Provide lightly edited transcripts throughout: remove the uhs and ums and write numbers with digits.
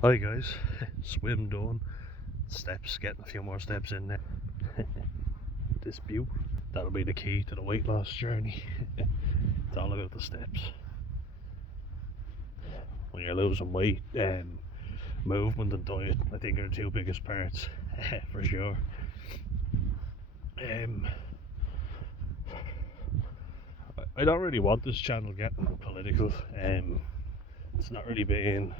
Hi guys, swim done, steps, getting a few more steps in there. This view, that'll be the key to the weight loss journey. It's all about the steps. When you're losing weight, movement and diet, I think are the two biggest parts, for sure. I don't really want this channel getting political. It's not really been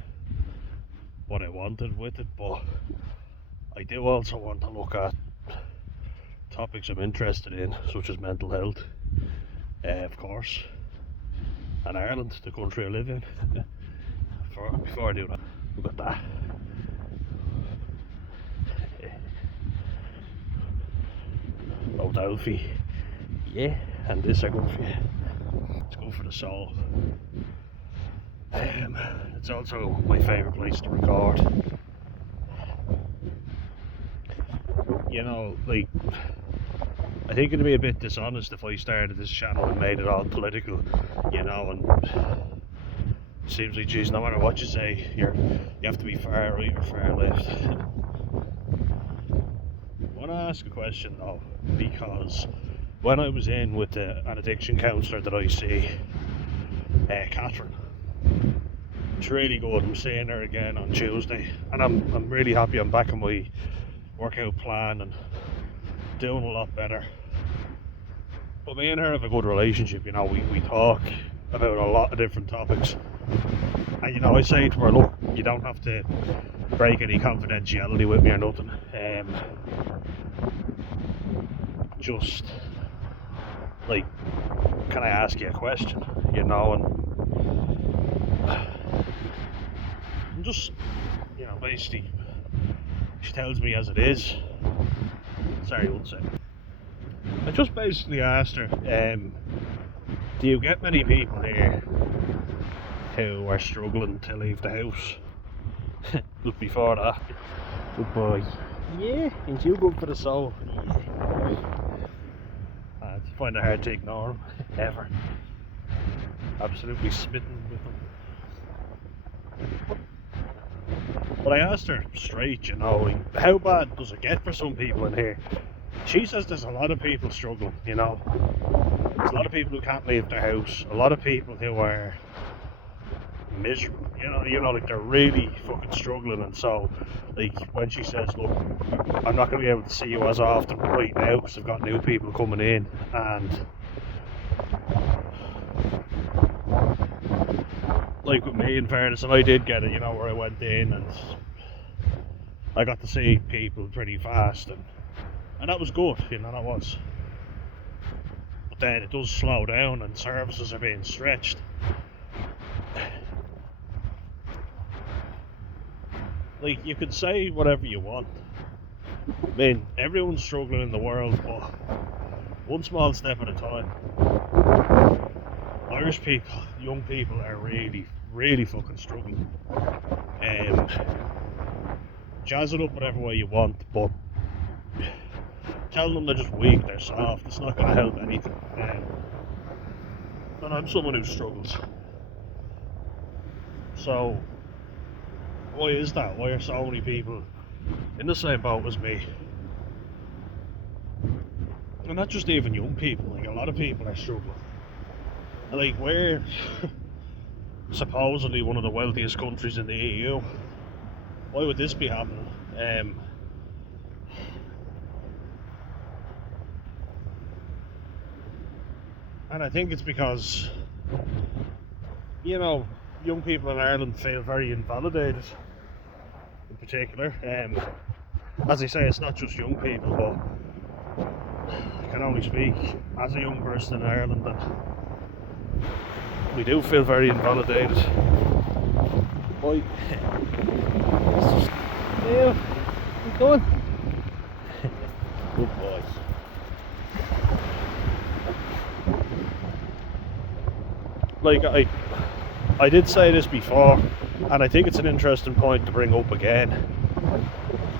what I wanted with it, but I do also want to look at topics I'm interested in, such as mental health, of course, and Ireland, the country I live in. Before I do that, look at that. Old Alfie, yeah, and this are good for you. It's good for the soul. It's also my favourite place to record. You know, like, I think it'd be a bit dishonest if I started this channel and made it all political, you know, and it seems like, geez, no matter what you say, you have to be far right or far left. I want to ask a question though, because when I was in with an addiction counsellor that I see, Catherine, it's really good. I'm seeing her again on Tuesday, and I'm really happy I'm back on my workout plan and doing a lot better. But me and her have a good relationship, you know, we talk about a lot of different topics. And you know, I say to her, look, you don't have to break any confidentiality with me or nothing. Just like, can I ask you a question? You know, and just, you know, basically she tells me as it is. Sorry, one second. I just basically asked her, do you get many people here who are struggling to leave the house? But before that, good boy. Yeah, ain't you good for the soul? Yeah. I find it hard to ignore him, ever. Absolutely smitten with him. But I asked her straight, you know, like, how bad does it get for some people in here? She says there's a lot of people struggling, you know. There's a lot of people who can't leave their house. A lot of people who are miserable, you know, like they're really fucking struggling. And so, like, when she says, look, I'm not going to be able to see you as often right now because I've got new people coming in, and like with me, in fairness, and I did get it, you know, where I went in and I got to see people pretty fast, and that was good, you know, that was. But then it does slow down and services are being stretched. Like, you could say whatever you want. I mean, everyone's struggling in the world, but one small step at a time. Irish people, young people, are really fucking struggling. Jazz it up whatever way you want, but tell them they're just weak, they're soft, it's not going to help anything. And I'm someone who struggles. So, why is that? Why are so many people in the same boat as me? And not just even young people, like a lot of people are struggling. And like, we're supposedly one of the wealthiest countries in the EU. Why would this be happening? And I think it's because, you know, young people in Ireland feel very invalidated, in particular. As I say, it's not just young people, but I can only speak as a young person in Ireland, and we do feel very invalidated. Boy, yeah, keep going. Good boy. Like, I did say this before, and I think it's an interesting point to bring up again.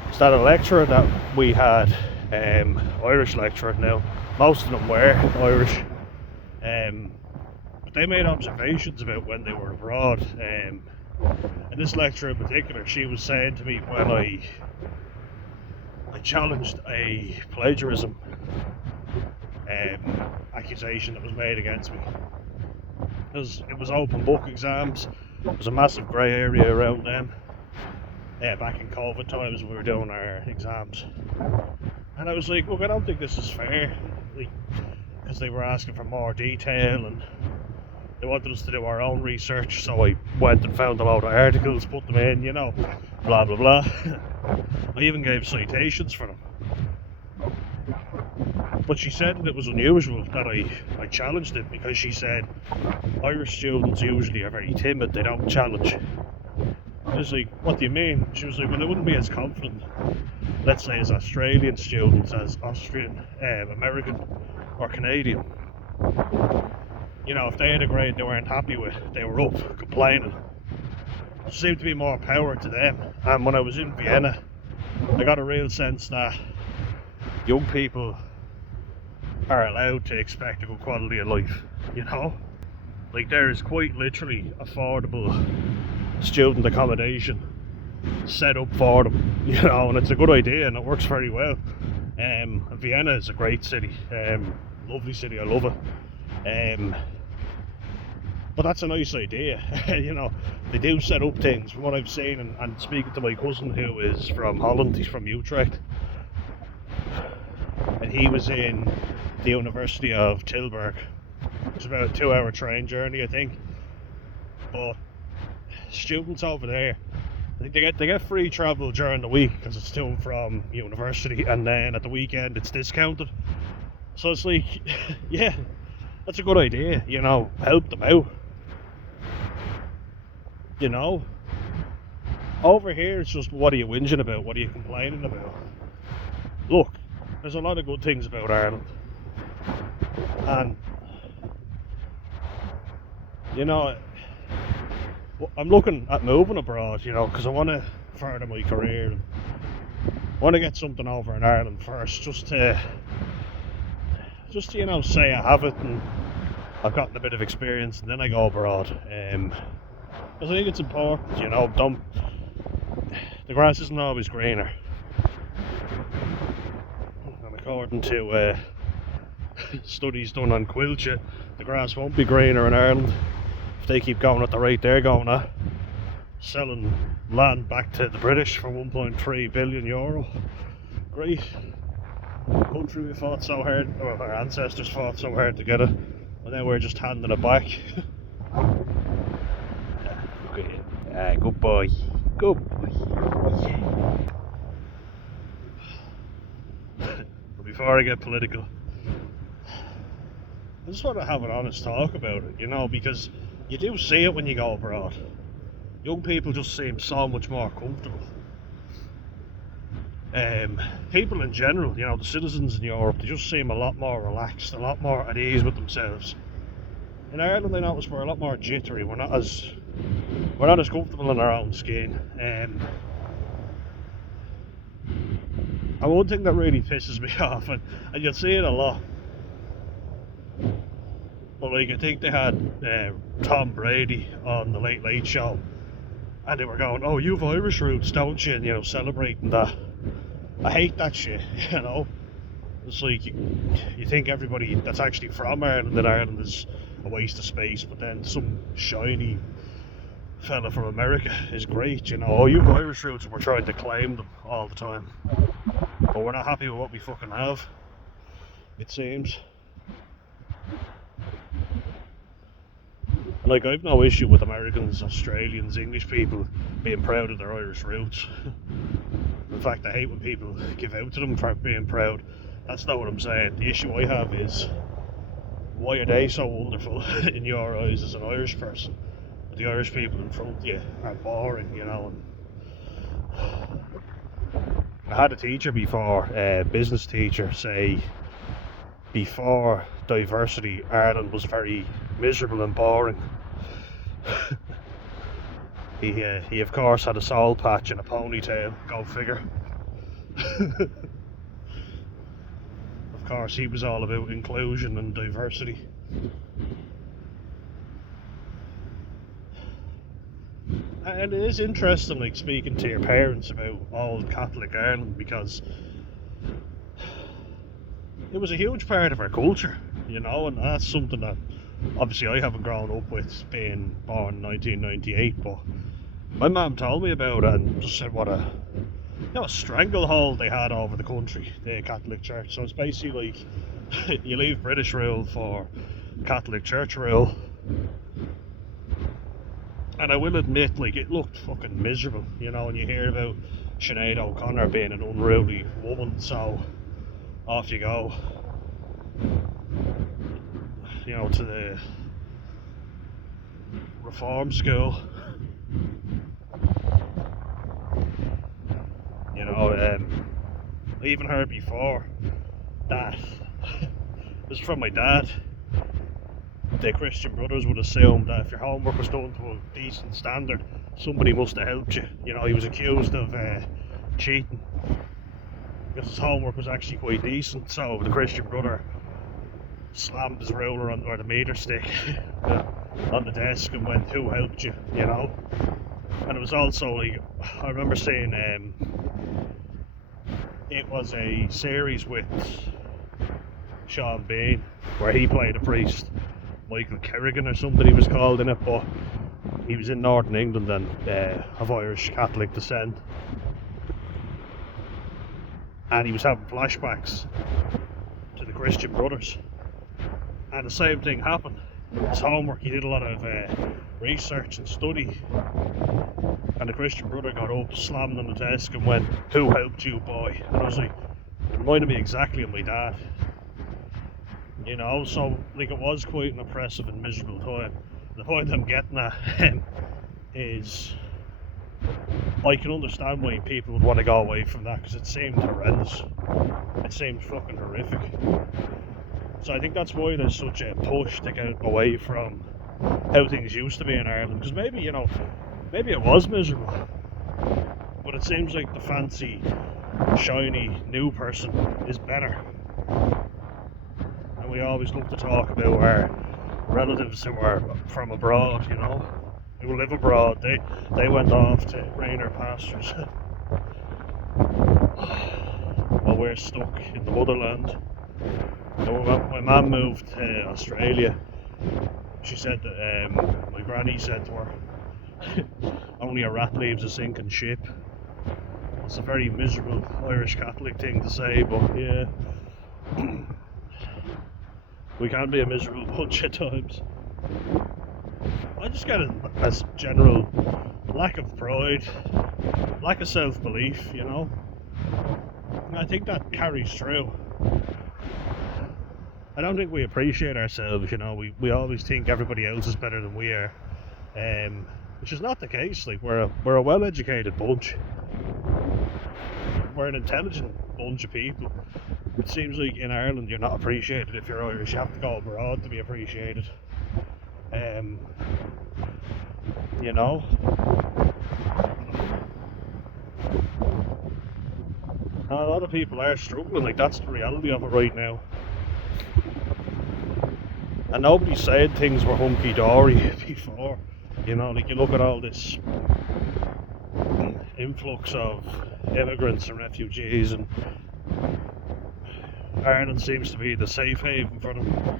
It's that a lecturer that we had, Irish lecturer now, most of them were Irish, but they made observations about when they were abroad, And this lecturer in particular, she was saying to me when I challenged a plagiarism accusation that was made against me. Because it was open book exams, there was a massive grey area around them. Back in COVID times when we were doing our exams. And I was like, look, I don't think this is fair. Because they were asking for more detail and they wanted us to do our own research, so I went and found a lot of articles, put them in, you know, blah blah blah. I even gave citations for them. But she said that it was unusual that I challenged it, because she said Irish students usually are very timid, they don't challenge. I was like, what do you mean? She was like, well, they wouldn't be as confident, let's say, as Australian students, as Austrian, American or Canadian. You know, if they had a grade they weren't happy with, they were up complaining. There seemed to be more power to them. And when I was in Vienna, I got a real sense that young people are allowed to expect a good quality of life, you know? Like, there is quite literally affordable student accommodation set up for them, you know, and it's a good idea and it works very well. Vienna is a great city, lovely city, I love it. But that's a nice idea. You know, they do set up things. From what I've seen, and speaking to my cousin who is from Holland, he's from Utrecht, and he was in the University of Tilburg. It's about a 2-hour train journey, I think. But students over there, I think they get free travel during the week because it's to and from university, and then at the weekend it's discounted. So it's like, yeah, that's a good idea, you know, help them out. You know, over here it's just, what are you whinging about? What are you complaining about? Look, there's a lot of good things about Ireland, and you know, I'm looking at moving abroad, you know, because I want to further my career and want to get something over in Ireland first, just to you know, say I have it and I've gotten a bit of experience, and then I go abroad. Because I think it's important, you know, the grass isn't always greener. And according to studies done on quilcha, the grass won't be greener in Ireland if they keep going at the rate they're going at, selling land back to the British for 1.3 billion euro. Great country, we fought so hard, or our ancestors fought so hard to get it, and then we're just handing it back. Good boy. Good boy. But before I get political, I just want to have an honest talk about it, you know, because you do see it when you go abroad. Young people just seem so much more comfortable. People in general, you know, the citizens in Europe, they just seem a lot more relaxed, a lot more at ease with themselves. In Ireland, I notice we're a lot more jittery. We're not as comfortable in our own skin. And one thing that really pisses me off, and you'll see it a lot, but like, I think they had Tom Brady on the Late Late Show, and they were going, "Oh, you've Irish roots, don't you?" And, you know, celebrating that. I hate that shit, you know. It's like, you think everybody that's actually from Ireland in Ireland is a waste of space, but then some shiny fella from America is great, you know. "Oh, you've Irish roots," and we're trying to claim them all the time, but we're not happy with what we fucking have, it seems. Like, I've no issue with Americans, Australians, English people being proud of their Irish roots. In fact, I hate when people give out to them for being proud. That's not what I'm saying. The issue I have is, why are they so wonderful in your eyes as an Irish person? But the Irish people in front of you are boring, you know. And I had a teacher before, a business teacher, say before diversity, Ireland was very miserable and boring. He of course had a soul patch and a ponytail, go figure. Of course, he was all about inclusion and diversity. And it is interesting, like, speaking to your parents about old Catholic Ireland, because it was a huge part of our culture, you know, and that's something that obviously I haven't grown up with, being born in 1998, but my mum told me about it and just said what a stranglehold they had over the country, the Catholic Church. So it's basically like you leave British rule for Catholic Church rule. And I will admit, like, it looked fucking miserable, you know, when you hear about Sinead O'Connor being an unruly woman, so off you go, you know, to the reform school. You know, I even heard before that this is from my dad. The Christian Brothers would assume that if your homework was done to a decent standard, somebody must have helped you. You know, he was accused of cheating because his homework was actually quite decent. So the Christian Brother slammed his ruler or the meter stick on the desk and went, "Who helped you?" You know. And it was also like, I remember saying it was a series with Sean Bean where he played a priest, Michael Kerrigan or something he was called in it, but he was in Northern England and of Irish Catholic descent, and he was having flashbacks to the Christian Brothers, and the same thing happened. His homework, he did a lot of research and study, and the Christian Brother got up, slammed on the desk and went, "Who helped you, boy?" And I was like, it reminded me exactly of my dad. You know, so like it was quite an oppressive and miserable time. The point I'm getting at is I can understand why people would want to go away from that, because it seemed horrendous. It seemed fucking horrific. So I think that's why there's such a push to get away from how things used to be in Ireland, because maybe, you know, maybe it was miserable, but it seems like the fancy, shiny new person is better. We always love to talk about our relatives who are from abroad, you know, who live abroad. They went off to greener pastures while we're stuck in the motherland. My mum moved to Australia. She said that my granny said to her, "Only a rat leaves a sinking ship." It's a very miserable Irish Catholic thing to say, but yeah. We can be a miserable bunch at times. I just get a general lack of pride, lack of self-belief, you know. And I think that carries through. I don't think we appreciate ourselves, you know. We always think everybody else is better than we are, which is not the case. Like, we're a well-educated bunch. We're an intelligent bunch of people. It seems like in Ireland you're not appreciated if you're Irish. You have to go abroad to be appreciated. You know. And a lot of people are struggling. Like, that's the reality of it right now. And nobody said things were hunky dory before. You know, like, you look at all this influx of immigrants and refugees, and Ireland seems to be the safe haven for them.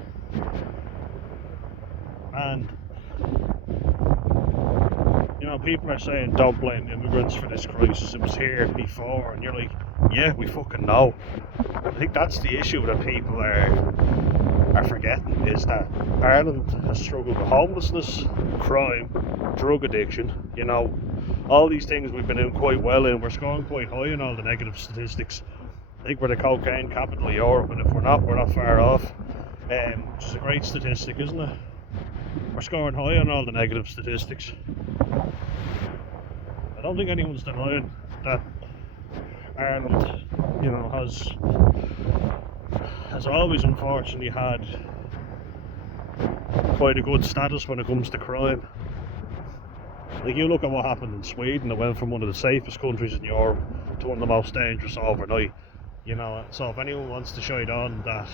And you know, people are saying don't blame immigrants for this crisis, it was here before, and you're like, yeah, we fucking know. I think that's the issue that people are forgetting, is that Ireland has struggled with homelessness, crime, drug addiction, you know, all these things we've been doing quite well in. We're scoring quite high in all the negative statistics. I think we're the cocaine capital of Europe, and if we're not far off, which is a great statistic, isn't it? We're scoring high on all the negative statistics. I don't think anyone's denying that Ireland, you know, has always unfortunately had quite a good status when it comes to crime. Like, you look at what happened in Sweden, it went from one of the safest countries in Europe to one of the most dangerous overnight. You know, so if anyone wants to shine on that,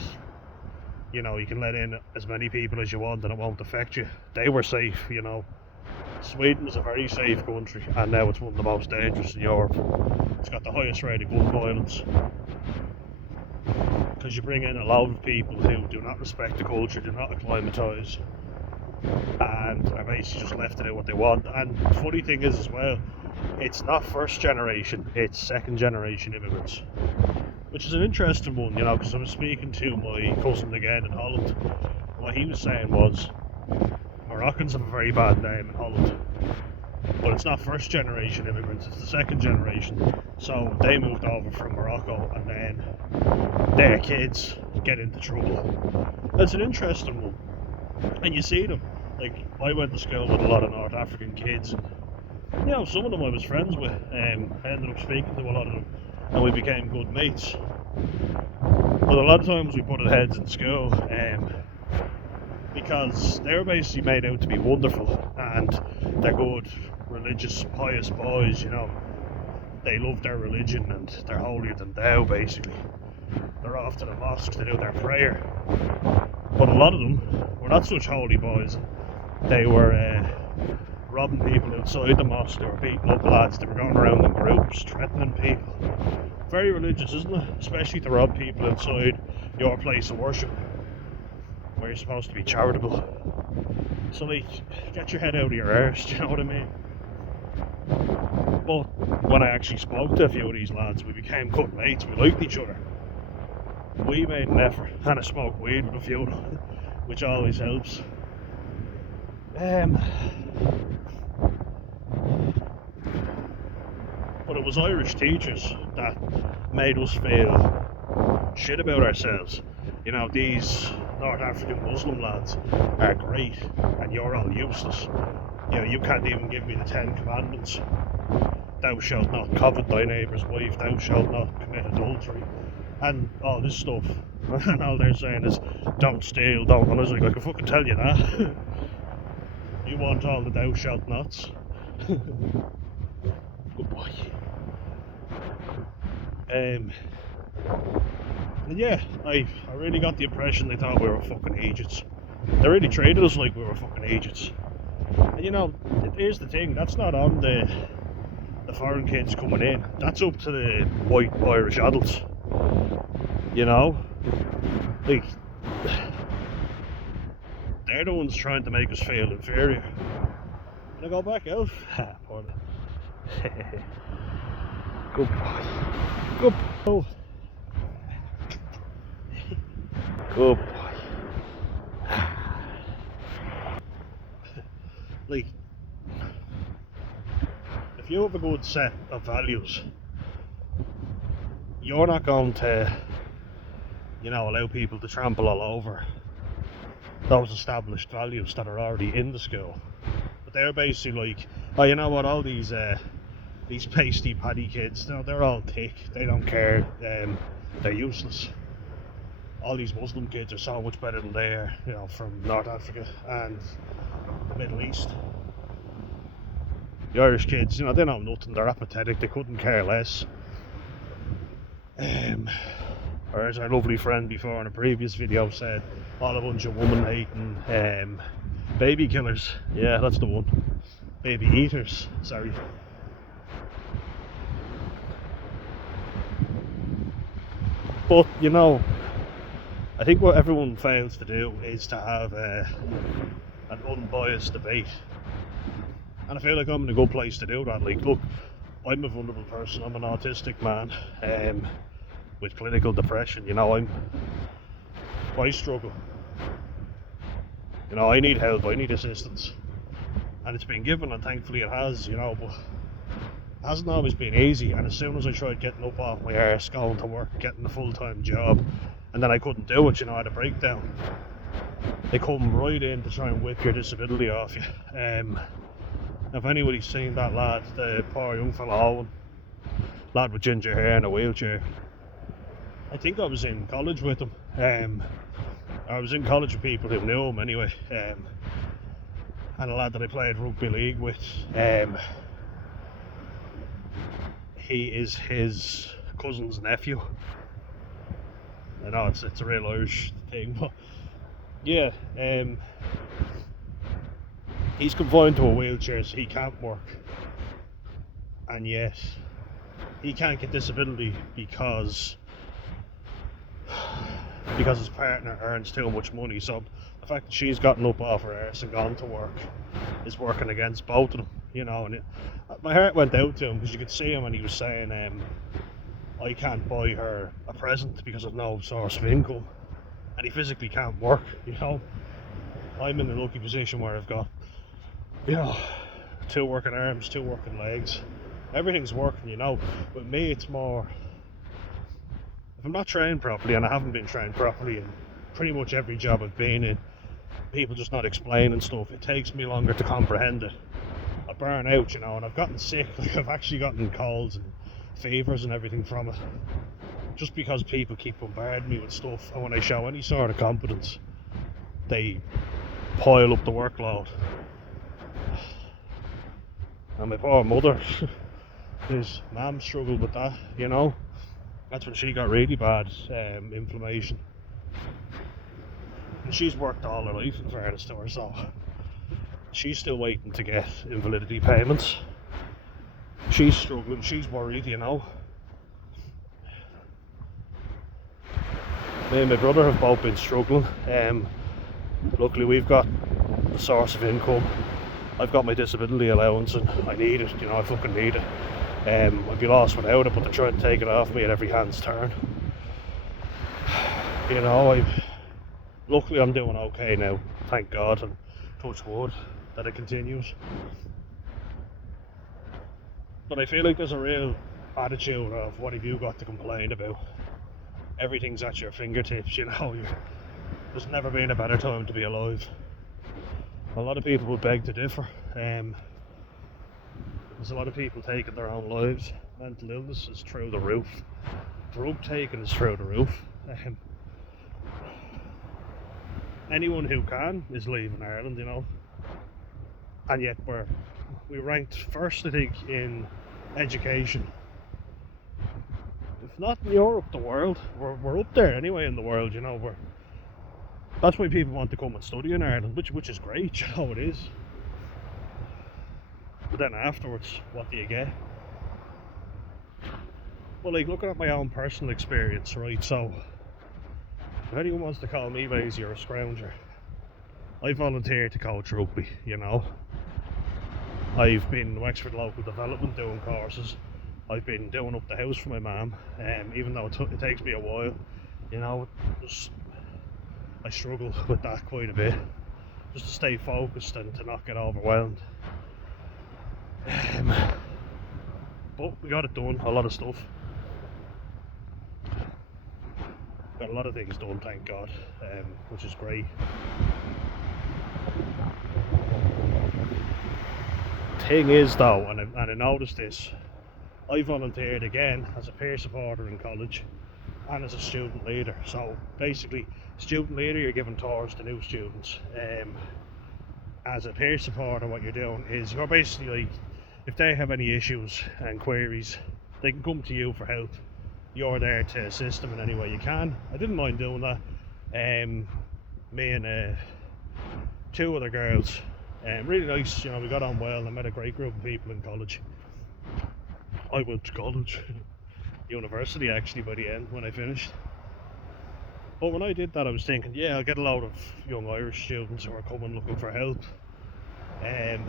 you know, you can let in as many people as you want and it won't affect you, they were safe, you know. Sweden is a very safe country, and now it's one of the most dangerous in Europe. It's got the highest rate of gun violence, because you bring in a lot of people who do not respect the culture, do not acclimatise, and are basically just left to do what they want. And the funny thing is as well, it's not first generation, it's second generation immigrants, which is an interesting one, you know, because I was speaking to my cousin again in Holland. What he was saying was, Moroccans have a very bad name in Holland, but it's not first generation immigrants, it's the second generation. So they moved over from Morocco, and then their kids get into trouble. That's an interesting one, and you see them. Like, I went to school with a lot of North African kids, and you know, some of them I was friends with. I ended up speaking to a lot of them, and we became good mates. But a lot of times we butted heads in school, because they were basically made out to be wonderful, and they're good, religious, pious boys, you know. They love their religion, and they're holier than thou, basically. They're off to the mosques to do their prayer. But a lot of them were not such holy boys. They were robbing people outside the mosque, they were beating up lads, they were going around in groups, threatening people. Very religious, isn't it? Especially to rob people outside your place of worship, where you're supposed to be charitable. So, like, get your head out of your arse, do you know what I mean? But when I actually spoke to a few of these lads, we became good mates, we liked each other. We made an effort, and I smoked weed with a few of them, which always helps. But it was Irish teachers that made us feel shit about ourselves. You know, these North African Muslim lads are great, and you're all useless. You know, you can't even give me the 10 Commandments. Thou shalt not covet thy neighbour's wife, thou shalt not commit adultery, and all this stuff. And all they're saying is, don't steal, don't. And I was like, I can fucking tell you that. You want all the thou shalt nots. Good boy. And yeah, I really got the impression they thought we were fucking agents. They really treated us like we were fucking agents. And you know, here's the thing, that's not on the foreign kids coming in. That's up to the white Irish adults. You know? Like, they're the ones trying to make us feel inferior. Can I go back out? Good boy. Good boy. Good boy. Like, if you have a good set of values, you're not going to, you know, allow people to trample all over those established values that are already in the school. But they're basically like, oh, you know what, all these pasty paddy kids, no, they're all thick, they don't care, they're useless. All these Muslim kids are so much better than they are, you know, from North Africa and the Middle East. The Irish kids, you know, they know nothing, they're apathetic, they couldn't care less. Or as our lovely friend before in a previous video said, all a bunch of woman hating baby killers. Yeah, that's the one. Baby eaters, sorry. But, you know, I think what everyone fails to do is to have an unbiased debate. And I feel like I'm in a good place to do that. Like, look, I'm a vulnerable person, I'm an autistic man with clinical depression, you know, I struggle. You know, I need help, I need assistance. And it's been given, and thankfully it has, you know, but it hasn't always been easy. And as soon as I tried getting up off my arse, going to work, getting a full-time job, and then I couldn't do it, you know, I had a breakdown. They come right in to try and whip your disability off you. If anybody's seen that lad, the poor young fella Owen, lad with ginger hair and a wheelchair, I think I was in college with him. I was in college with people who knew him anyway, and a lad that I played rugby league with, he is his cousin's nephew. I know it's a real Irish thing, but yeah, He's confined to a wheelchair, so he can't work, and yet he can't get disability because his partner earns too much money. So the fact that she's gotten up off her arse and gone to work is working against both of them, you know. And my heart went out to him, because you could see him and he was saying, I can't buy her a present because of no source of income, and he physically can't work, you know. I'm in a lucky position where I've got, you know, 2 working arms, 2 working legs, everything's working, you know. With me, it's more, if I'm not trained properly, and I haven't been trained properly in pretty much every job I've been in, people just not explaining stuff, it takes me longer to comprehend it. I burn out, you know, and I've gotten sick. Like, I've actually gotten colds and fevers and everything from it, just because people keep bombarding me with stuff, and when I show any sort of competence, they pile up the workload. And my poor mother, his mum struggled with that, you know. That's when she got really bad inflammation, and she's worked all her life, in fairness to her, so she's still waiting to get invalidity payments. She's struggling, she's worried, you know. Me and my brother have both been struggling. Luckily we've got a source of income. I've got my disability allowance and I need it, you know, I fucking need it. I'd be lost without it, but they're trying to take it off me at every hand's turn. You know, luckily I'm doing okay now, thank God, and touch wood that it continues. But I feel like there's a real attitude of, what have you got to complain about? Everything's at your fingertips, you know. There's never been a better time to be alive. A lot of people would beg to differ. There's a lot of people taking their own lives. Mental illness is through the roof. Drug taking is through the roof. Anyone who can is leaving Ireland, you know. And yet we ranked first, I think, in education. If not in Europe, the world. We're up there anyway in the world, you know. That's why people want to come and study in Ireland, which is great, you know, it is. But then afterwards, what do you get? Well, like, looking at my own personal experience, right, so if anyone wants to call me lazy or a scrounger, I volunteered to coach rugby, you know. I've been in Wexford Local Development doing courses. I've been doing up the house for my mum, even though it takes me a while, you know. I struggle with that quite a bit, just to stay focused and to not get overwhelmed. But we got it done, a lot of stuff. Got a lot of things done, thank God, which is great. Thing is though, and I noticed this, I volunteered again as a peer supporter in college and as a student leader. So basically, student leader, you're giving tours to new students. As a peer supporter, what you're doing is you're basically like, if they have any issues and queries, they can come to you for help. You're there to assist them in any way you can. I didn't mind doing that. Me and 2 other girls, really nice, you know, we got on well. I met a great group of people in college. I went to college, university actually, by the end when I finished. But when I did that, I was thinking, yeah, I'll get a load of young Irish students who are coming looking for help. And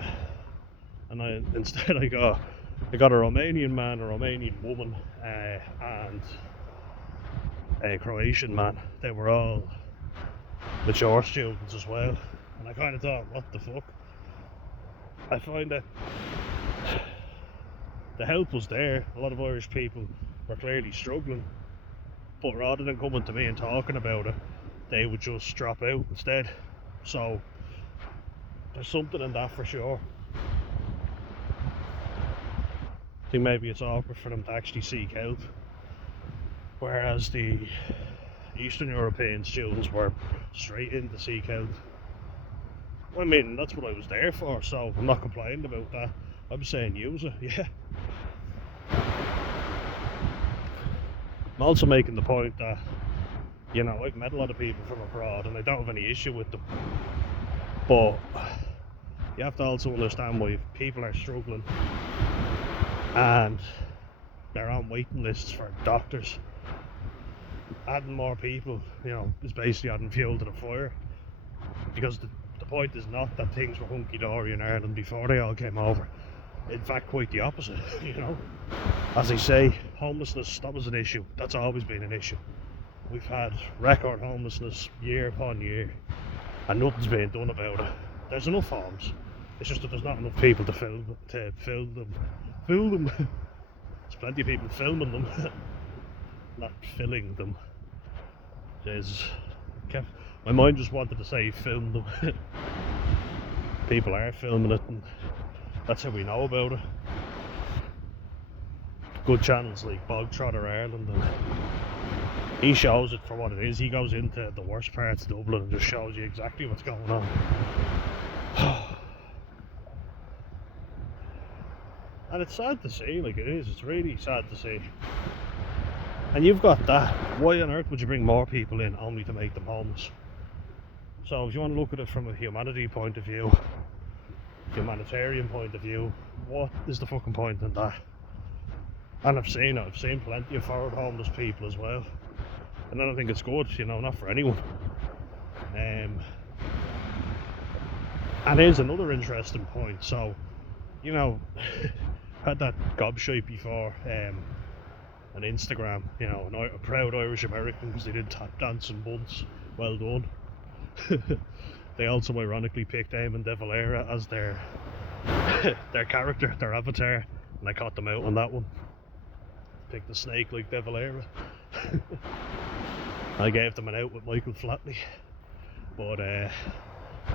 instead I got a Romanian man, a Romanian woman, and a Croatian man. They were all mature students as well. And I kind of thought, what the fuck? I find that the help was there. A lot of Irish people were clearly struggling, but rather than coming to me and talking about it, they would just drop out instead. So there's something in that for sure. I think maybe it's awkward for them to actually seek help, whereas the Eastern European students were straight in to seek help. I mean, that's what I was there for, so I'm not complaining about that. I'm saying use it, yeah. I'm also making the point that, you know, I've met a lot of people from abroad and I don't have any issue with them, but you have to also understand why people are struggling and they're on waiting lists for doctors. Adding more people, is basically adding fuel to the fire, because the point is not that things were hunky dory in Ireland before they all came over. In fact, quite the opposite. As I say, homelessness, that was an issue. That's always been an issue. We've had record homelessness year upon year, and nothing's being done about it. There's enough homes, it's just that there's not enough people to fill them. There's plenty of people filming them, not filling them. My mind just wanted to say film them. People are filming it, and that's how we know about it. Good channels like Bogtrotter Ireland, and he shows it for what it is. He goes into the worst parts of Dublin and just shows you exactly what's going on. And it's sad to see, like it is, it's really sad to see. And you've got that. Why on earth would you bring more people in only to make them homeless? So if you want to look at it from a humanitarian point of view, what is the fucking point in that? And I've seen plenty of forward homeless people as well, and I don't think it's good, not for anyone. And here's another interesting point. So, had that gobshite before on Instagram, a proud Irish American because they did tap dancing once. Well done. They also ironically picked Eamon de Valera as their character, their avatar, and I caught them out on that one. Picked the snake like de Valera. I gave them an out with Michael Flatley, but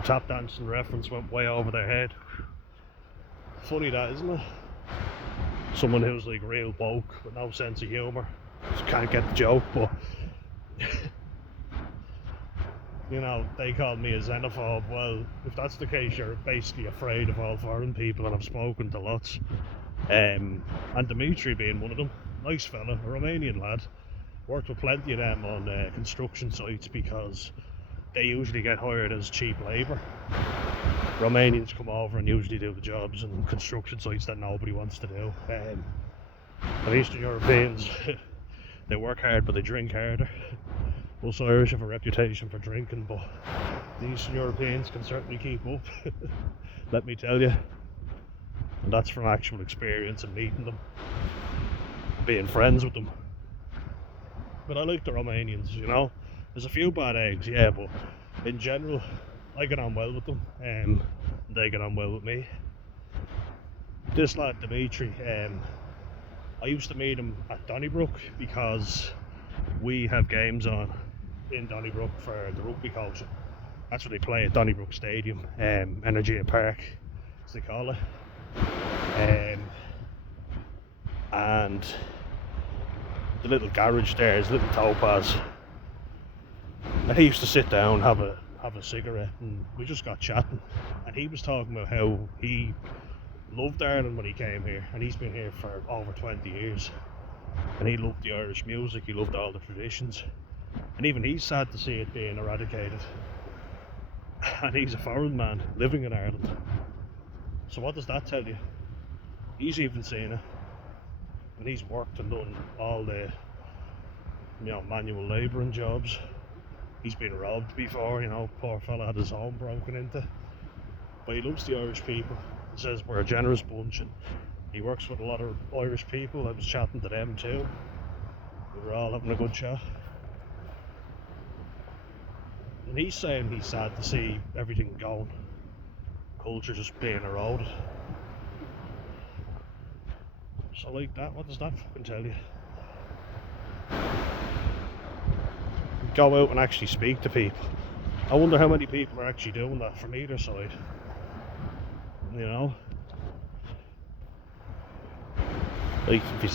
tap dancing reference went way over their head. Funny that, isn't it? Someone who's like real woke with no sense of humour just can't get the joke, but they called me a xenophobe. Well, if that's the case, you're basically afraid of all foreign people, and I've spoken to lots. And Dimitri being one of them. Nice fella, a Romanian lad. Worked with plenty of them on construction sites because they usually get hired as cheap labour. Romanians come over and usually do the jobs and construction sites that nobody wants to do. And Eastern Europeans, they work hard but they drink harder. Us Irish have a reputation for drinking, but the Eastern Europeans can certainly keep up. Let me tell you. And that's from actual experience and meeting them, being friends with them. But I like the Romanians, There's a few bad eggs, yeah, but in general, I get on well with them, and they get on well with me. This lad Dimitri, I used to meet him at Donnybrook because we have games on in Donnybrook for the rugby coaching. That's what they play at Donnybrook Stadium, Energia Park, as they call it. And the little garage there is little Topaz, and he used to sit down, have a cigarette, and we just got chatting, and he was talking about how he loved Ireland when he came here, and he's been here for over 20 years, and he loved the Irish music, he loved all the traditions, and even he's sad to see it being eradicated. And he's a foreign man living in Ireland. So what does that tell you? He's even seen it, and he's worked and done all the manual labouring jobs. He's been robbed before, poor fella had his home broken into. But he loves the Irish people. He says we're a generous bunch, and he works with a lot of Irish people. I was chatting to them too. We were all having a good chat. And he's saying he's sad to see everything going. Culture just being eroded. So like that, what does that fucking tell you? Go out and actually speak to people. I wonder how many people are actually doing that from either side. Like if you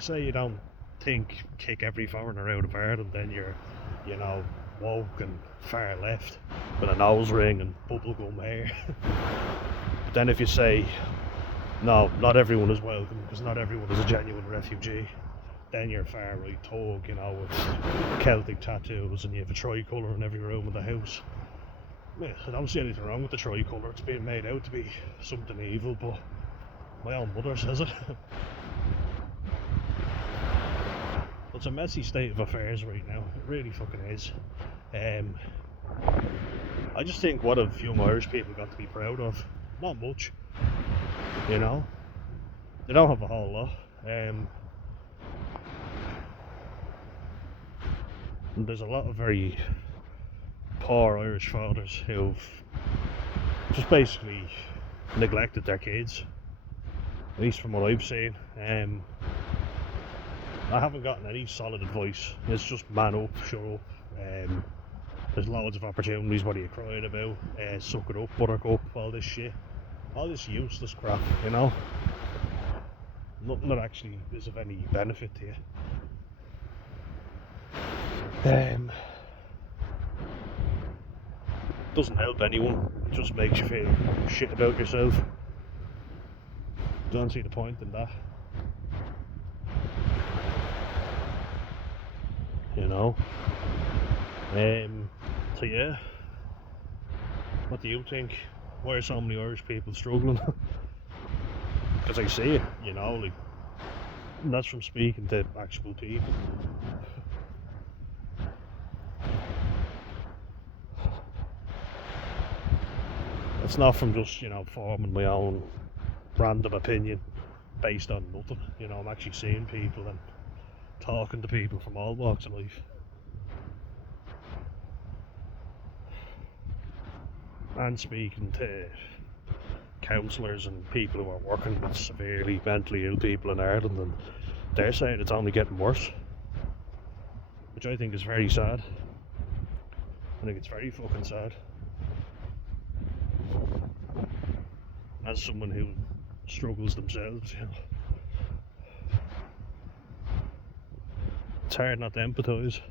say you don't think kick every foreigner out of Ireland, then you're woke and far left with a nose ring and bubblegum hair. But then if you say no, not everyone is welcome because not everyone is a genuine refugee, then you're far right thug, with Celtic tattoos, and you have a tricolour in every room of the house. Yeah, I don't see anything wrong with the tricolour. It's being made out to be something evil, but my own mother says it. It's a messy state of affairs right now. It really fucking is. I just think, what have young Irish people got to be proud of? Not much, you know. They don't have a whole lot. And there's a lot of very poor Irish fathers who've just basically neglected their kids, at least from what I've seen. I haven't gotten any solid advice. It's just man up, shut up. There's loads of opportunities. What are you crying about? Suck it up, buttercup, all this shit. All this useless crap, you know? Nothing that actually is of any benefit to you. Doesn't help anyone. It just makes you feel shit about yourself. Don't see the point in that. You know? So yeah. What do you think? Why are so many Irish people struggling? Because I see it, you know, like, and that's from speaking to actual people. It's not from just, you know, forming my own random opinion based on nothing. You know, I'm actually seeing people and talking to people from all walks of life. And speaking to counsellors and people who are working with severely mentally ill people in Ireland, and they're saying it's only getting worse, which I think is very sad. I think it's very fucking sad. As someone who struggles themselves, you know, it's hard not to empathise.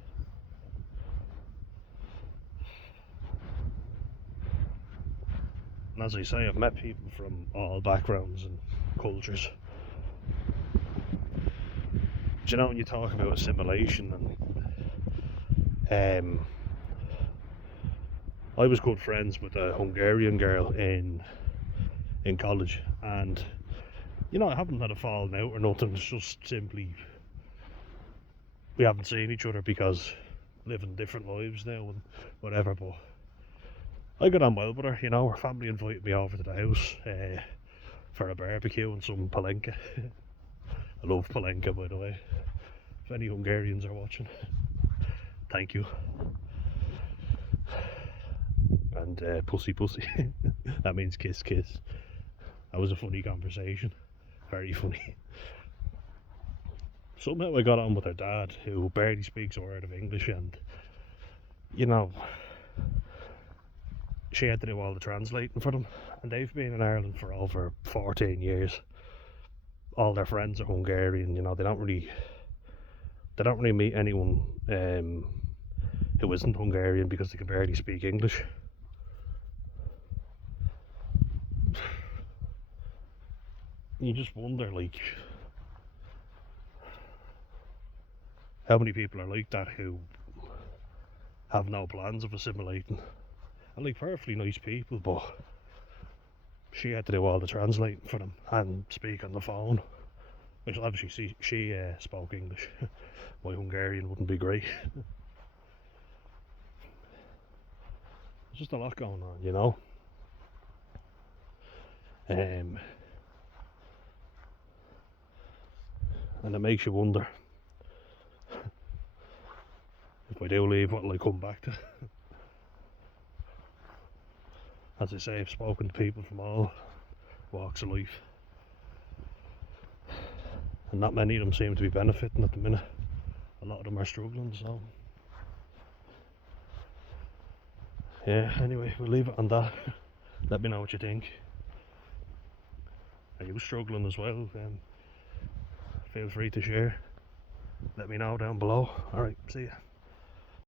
And as I say, I've met people from all backgrounds and cultures. Do you know, when you talk about assimilation, and I was good friends with a Hungarian girl in college, and you know, I haven't had a falling out or nothing. It's just simply we haven't seen each other because living different lives now and whatever. But I got on well with her, you know. Her family invited me over to the house for a barbecue and some palenka. I love palenka, by the way. If any Hungarians are watching, thank you. And pussy pussy. That means kiss kiss. That was a funny conversation. Very funny. Somehow I got on with her dad, who barely speaks a word of English, and you know, she had to do all the translating for them, and they've been in Ireland for over 14 years. All their friends are Hungarian, you know. They don't really meet anyone who isn't Hungarian because they can barely speak English. You just wonder, like, how many people are like that who have no plans of assimilating, and like perfectly nice people, but she had to do all the translating for them and speak on the phone. Which obviously she spoke English. My Hungarian wouldn't be great. There's just a lot going on, you know. And it makes you wonder, if I do leave, what will I come back to? As I say, I've spoken to people from all walks of life, and not many of them seem to be benefiting at the minute. A lot of them are struggling, so yeah, anyway, we'll leave it on that. Let me know what you think. Are you struggling as well? Feel free to share. Let me know down below. Alright, see ya.